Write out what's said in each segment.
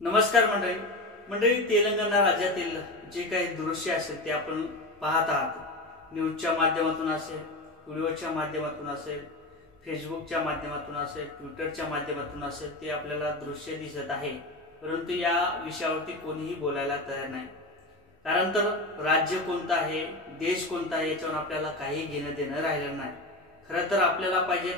नमस्कार मंडळी तेलंगणा राज्यातील जे काही दृश्य असेल ते आपण पाहत आहात। न्यूजच्या माध्यमातून असेल, व्हिडिओच्या माध्यमातून असेल, फेसबुकच्या माध्यमातून असेल, ट्विटरच्या माध्यमातून असेल, ते आपल्याला दृश्य दिसत आहे। परंतु या विषयावरती कोणीही बोलायला तयार नाही। कारण तर राज्य कोणतं आहे, देश कोणता आहे याच्यावर आपल्याला काही घेणं देणं राहिलं नाही। खरं तर आपल्याला पाहिजे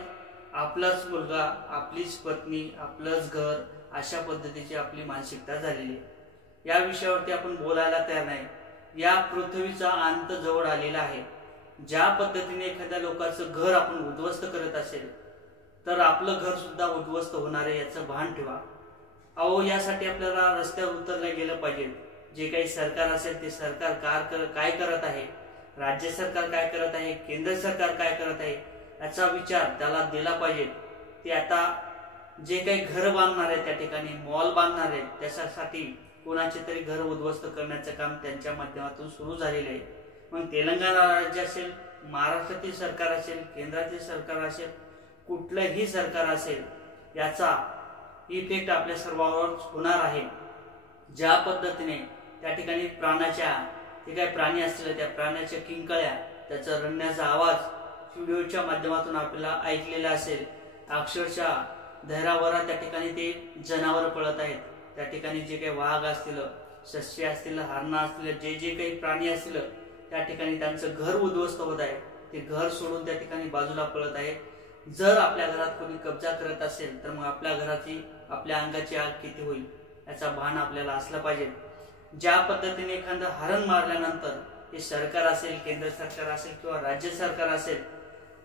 आपलाच मुलगा, आपलीच पत्नी, आपलंच घर, अशा पद्धतीची आपली मानसिकता झालेली आहे। या विषयावरती आपण बोलायला तयार नाही। या पृथ्वीचा अंत जवळ आलेला आहे। ज्या पद्धतीने एखाद्या लोकांचं घर आपण उद्ध्वस्त करत असेल तर आपलं घर सुद्धा उद्ध्वस्त होणार आहे याचं भान ठेवा। अहो, यासाठी आपल्याला रस्त्यावर उतरलं गेलं पाहिजे। जे काही सरकार असेल ते सरकार काय करत आहे, राज्य सरकार काय करत आहे, केंद्र सरकार काय करत आहे याचा विचार त्याला दिला पाहिजे। ते आता जे काही घर बांधणार आहे, त्या ठिकाणी मॉल बांधणार आहे, त्यासाठी कोणाचे तरी घर उद्ध्वस्त करण्याचं काम त्यांच्या माध्यमातून सुरू झालेलं आहे। मग तेलंगणा राज्य असेल, महाराष्ट्रातील सरकार असेल, केंद्रातील सरकार असेल, कुठलंही सरकार असेल, याचा इफेक्ट आपल्या सर्वांवर होणार आहे। ज्या पद्धतीने त्या ठिकाणी प्राण्याच्या जे काही प्राणी असतील त्या प्राण्याच्या किंकाळ्या, त्याचा रडण्याचा आवाज व्हिडिओच्या माध्यमातून आपल्याला ऐकलेला असेल। अक्षरशः धैरावरा त्या ठिकाणी ते जनावर पळत आहेत। त्या ठिकाणी जे काही वाघ असतील, सस्य असतील, हरणं असतील, जे काही प्राणी असतील, त्या ठिकाणी त्यांचं घर उद्ध्वस्त होत आहे। ते घर सोडून त्या ठिकाणी बाजूला पळत आहे। जर आपल्या घरात कोणी कब्जा करत असेल तर मग आपल्या अंगाची आग किती होईल याचा भान आपल्याला असला पाहिजे। ज्या पद्धतीने एखादं हरण मारल्यानंतर हे सरकार असेल, केंद्र सरकार असेल किंवा राज्य सरकार असेल,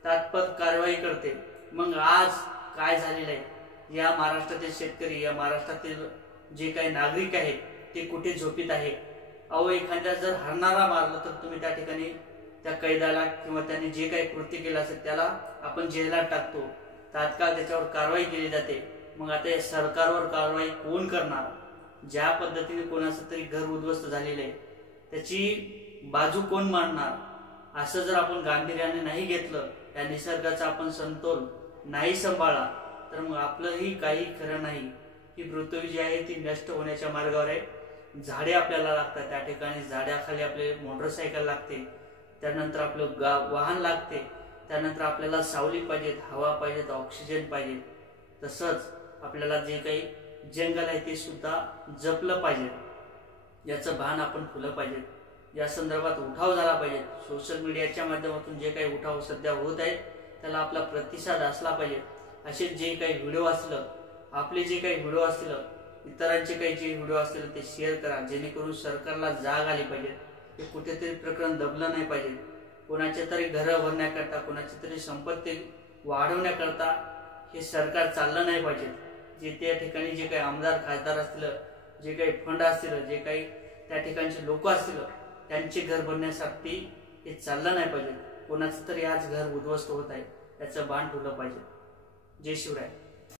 तात्काळ कारवाई करते। मग आज काय झालेलं आहे, या महाराष्ट्रातील शेतकरी, या महाराष्ट्रातील जे काही नागरिक आहेत ते कुठे झोपीत आहे। अहो, एखाद्या जर हरणाला मारलं तर तुम्ही त्या ठिकाणी त्या कैदाला किंवा त्याने जे काही कृत्य केलं असेल त्याला आपण जेलात टाकतो, तात्काळ त्याच्यावर कारवाई केली जाते। मग आता या सरकारवर कारवाई कोण करणार? ज्या पद्धतीने कोणाचं तरी घर उद्ध्वस्त झालेलं आहे त्याची बाजू कोण मांडणार? असं जर आपण गांभीर्याने नाही घेतलं, या निसर्गाचा आपण समतोल नाही सांभाळला तर मग आपलंही काही खरं नाही। ही पृथ्वी जी आहे ती नष्ट होण्याच्या मार्गावर आहे। झाडे आपल्याला लागतात, त्या ठिकाणी झाडाखाली आपले मोटरसायकल लागते, त्यानंतर आपलं वाहन लागते, त्यानंतर आपल्याला सावली पाहिजे, हवा पाहिजे, ऑक्सिजन पाहिजे। तसंच आपल्याला जे काही जंगल आहे ते सुद्धा जपलं पाहिजे, याचं भान आपण ठेवलं पाहिजे। या संदर्भात उठाव झाला पाहिजे। सोशल मीडियाच्या माध्यमातून जे काही उठाव सध्या होत आहेत त्याला आपला प्रतिसाद असला पाहिजे। असे जे काही व्हिडिओ असतील, आपले जे काही व्हिडिओ असतील, इतरांचे काही जे व्हिडिओ असतील ते शेअर करा, जेणेकरून सरकारला जाग आली पाहिजे। हे कुठेतरी प्रकरण दबलं नाही पाहिजे। कोणाच्या तरी घरं भरण्याकरता, कोणाची तरी संपत्ती वाढवण्याकरता हे सरकार चाललं नाही पाहिजे। जे त्या ठिकाणी जे काही आमदार खासदार असतील, जे काही फंड असतील, जे काही त्या ठिकाणचे लोक असतील, त्यांचे घर भरण्यासाठी हे चाललं नाही पाहिजे। कोणाचं तरी आज घर उद्ध्वस्त होत आहे याचं भान ठेवलं पाहिजे। जय शिवराय।